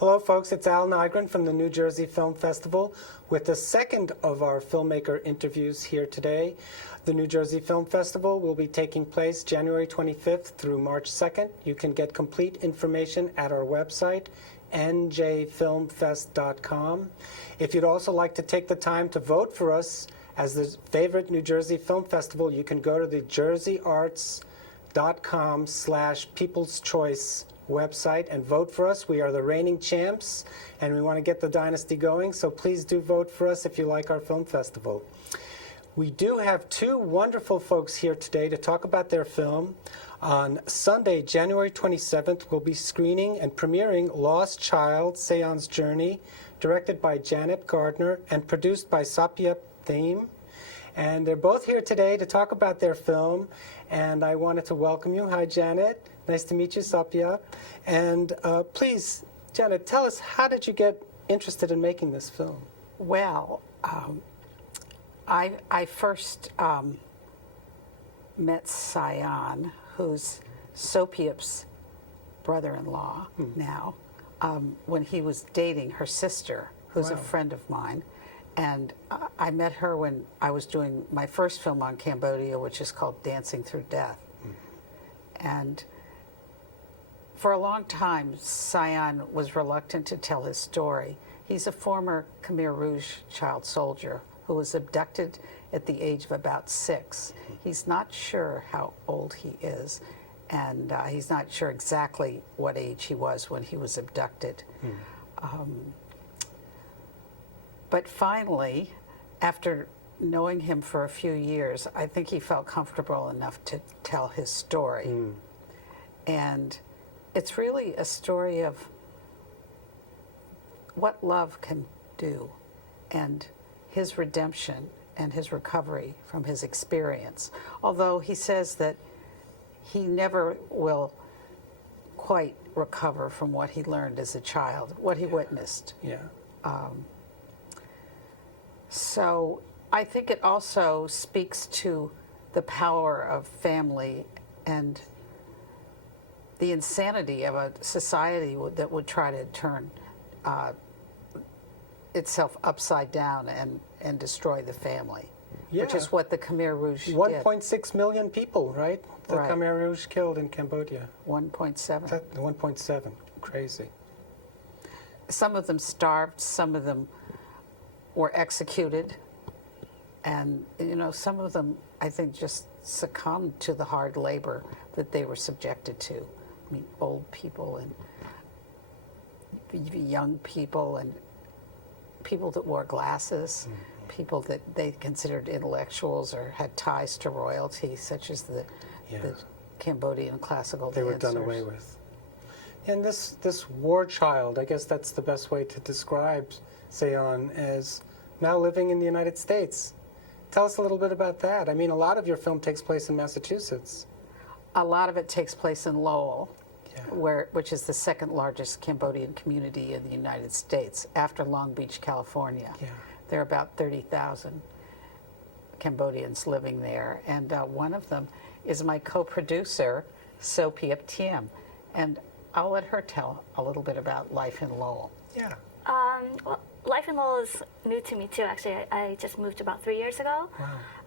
Hello, folks. It's Al Nygren from the New Jersey Film Festival with the second of our filmmaker interviews here today. The New Jersey Film Festival will be taking place January 25th through March 2nd. You can get complete information at our website, njfilmfest.com. If you'd also like to take the time to vote for us as the favorite New Jersey Film Festival, you can go to the jerseyarts.com/People's Choice website and vote for us. We are the reigning champs, and we want to get the dynasty going, so please do vote for us if you like our film festival. We do have two wonderful folks here today to talk about their film. On Sunday, January 27th, we'll be screening and premiering Lost Child, Sayon's Journey, directed by Janet Gardner and produced by Sapiep Theme. And they're both here today to talk about their film, and I wanted to welcome you. Hi, Janet. Nice to meet you, Sapiep. And please, Janet, tell us, how did you get interested in making this film? Well, I first met Sayon, who's Sopiep's brother-in-law now, when he was dating her sister, who's a friend of mine. And I met her when I was doing my first film on Cambodia, which is called Dancing Through Death. And for a long time, Sayon was reluctant to tell his story. He's a former Khmer Rouge child soldier who was abducted at the age of about 6. He's not sure how old he is, and he's not sure exactly what age he was when he was abducted. But finally, after knowing him for a few years, I think he felt comfortable enough to tell his story. And it's really a story of what love can do and his redemption and his recovery from his experience. Although he says that he never will quite recover from what he learned as a child, what he witnessed. So I think it also speaks to the power of family and the insanity of a society that would try to turn itself upside down and destroy the family, which is what the Khmer Rouge did. 1.6 million people, right? The Khmer Rouge killed in Cambodia. 1.7. 1.7. Crazy. Some of them starved, some of them were executed, and some of them, I think, just succumbed to the hard labor that they were subjected to. I mean, old people and young people and people that wore glasses, people that they considered intellectuals or had ties to royalty, such as the Cambodian classical dancers. They were done away with. And this war child, I guess that's the best way to describe Sayon, as now living in the United States. Tell us a little bit about that. I mean, a lot of your film takes place in Massachusetts. A lot of it takes place in Lowell, which is the second largest Cambodian community in the United States, after Long Beach, California. There are about 30,000 Cambodians living there, and one of them is my co-producer, Sapiep Thiem, and I'll let her tell a little bit about life in Lowell. Well, life in Lowell is new to me too, actually. I just moved about 3 years ago.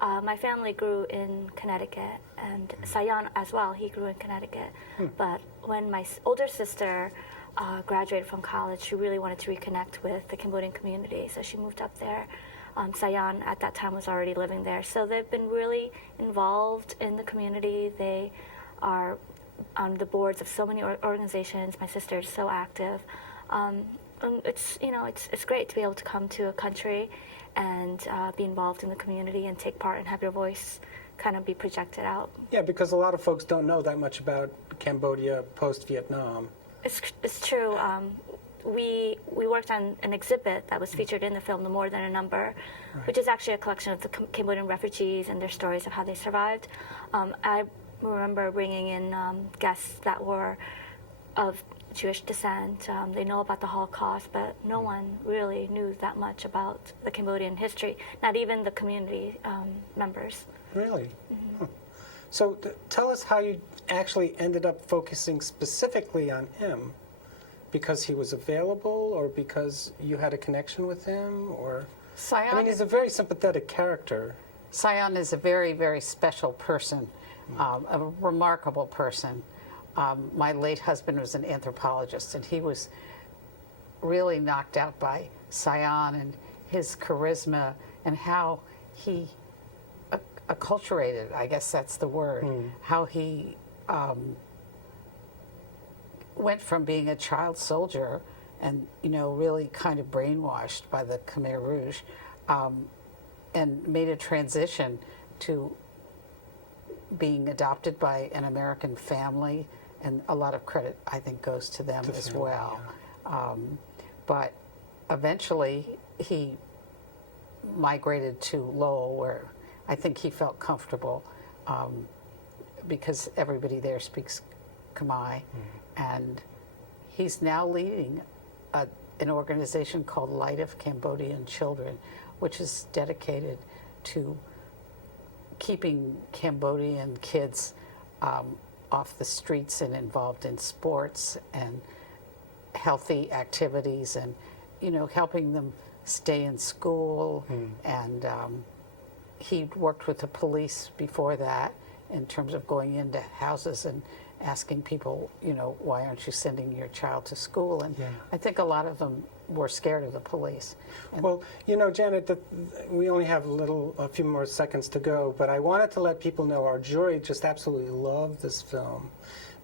My family grew in Connecticut, and Sayon as well, he grew in Connecticut. But when my older sister graduated from college, she really wanted to reconnect with the Cambodian community, so she moved up there. Sayon at that time was already living there, so they've been really involved in the community. They are on the boards of so many organizations. My sister is so active. It's great to be able to come to a country and be involved in the community and take part and have your voice kind of be projected out. Yeah, because a lot of folks don't know that much about Cambodia post-Vietnam. It's true. We worked on an exhibit that was featured in the film, The More Than a Number, which is actually a collection of the Cambodian refugees and their stories of how they survived. I remember bringing in guests that were of Jewish descent. They know about the Holocaust, but no one really knew that much about the Cambodian history, not even the community members. Really? So tell us how you actually ended up focusing specifically on him because he was available, or because you had a connection with him, or? Sayon, I mean, he's a very sympathetic character. Sayon is a very, very special person, a remarkable person. My late husband was an anthropologist, and he was really knocked out by Sayon and his charisma and how he acculturated, I guess that's the word, how he went from being a child soldier and, really kind of brainwashed by the Khmer Rouge, and made a transition to being adopted by an American family, and a lot of credit, I think, goes to them as well. But eventually, he migrated to Lowell, where I think he felt comfortable, because everybody there speaks Khmer, and he's now leading an organization called Light of Cambodian Children, which is dedicated to keeping Cambodian kids off the streets and involved in sports and healthy activities, and helping them stay in school. And he worked with the police before that in terms of going into houses and asking people, why aren't you sending your child to school? And I think a lot of them were scared of the police. And well, Janet, we only have a few more seconds to go, but I wanted to let people know our jury just absolutely loved this film.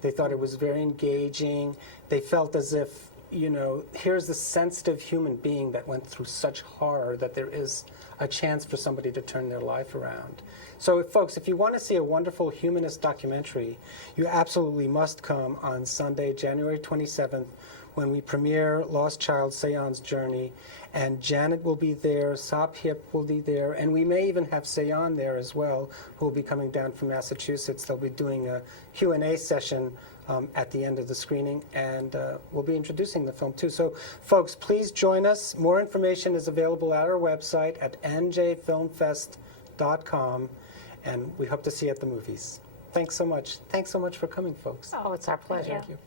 They thought it was very engaging. They felt as if, here's the sensitive human being that went through such horror, that there is a chance for somebody to turn their life around. So, folks, if you want to see a wonderful humanist documentary, you absolutely must come on Sunday, January 27th, when we premiere Lost Child Sayon's Journey. And Janet will be there, Sop Hip will be there, and we may even have Sayon there as well, who will be coming down from Massachusetts. They'll be doing a Q&A session at the end of the screening, and we'll be introducing the film too. So, folks, please join us. More information is available at our website at njfilmfest.com, and we hope to see you at the movies. Thanks so much. Thanks so much for coming, folks. oh, it's our pleasure. Thank Thank you.